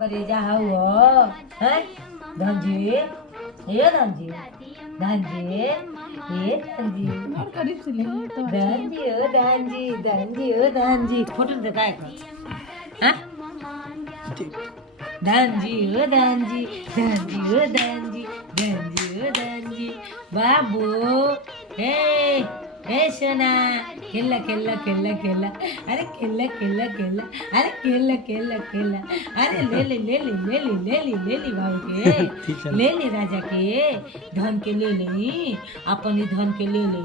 करेजा हुआ है धनजी ये धनजी धनजी ये धनजी धनजी ओ धनजी धनजी ओ धनजी फोटो दिखाए हाँ धनजी ओ धनजी धनजी ओ धनजी धनजी ओ धनजी बाबू हे हे सोना खेला खेला खेला खेला अरे खेला खेला खेला अरे खेला खेला खेला अरे ले ले ले ले ले ले ले ले ले ले बाबू के ले ले राजा के धन के ले ले अपनी धन के ले ले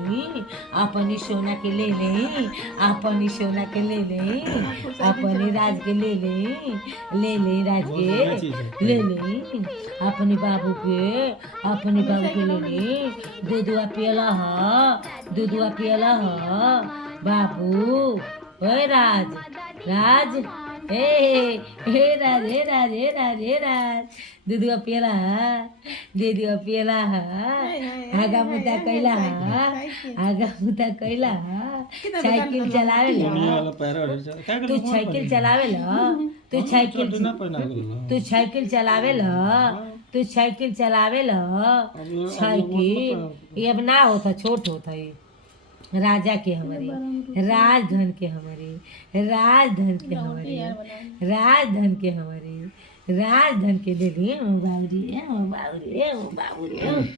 अपनी सोना के ले ले अपनी सोना के ले ले अपनी राज के ले ले राज के ले ले अपने बाबू के ले ले दूधवा पियला दूधवा पियला बाबू ओए राज राज हे हे राज हे राज हे राज हे राज दूधवा पियला आगा मुता कैला साइकिल चलावेला तू साइकिल चलावेला तू साइकिल चलावेला साइकिल ये अब ना होता छोट होता है राजा के हमारे राजधन के हमारे राजधन के हमारे राजधन के हमारे राजधन के दे लिए बाबूजी बाबूजी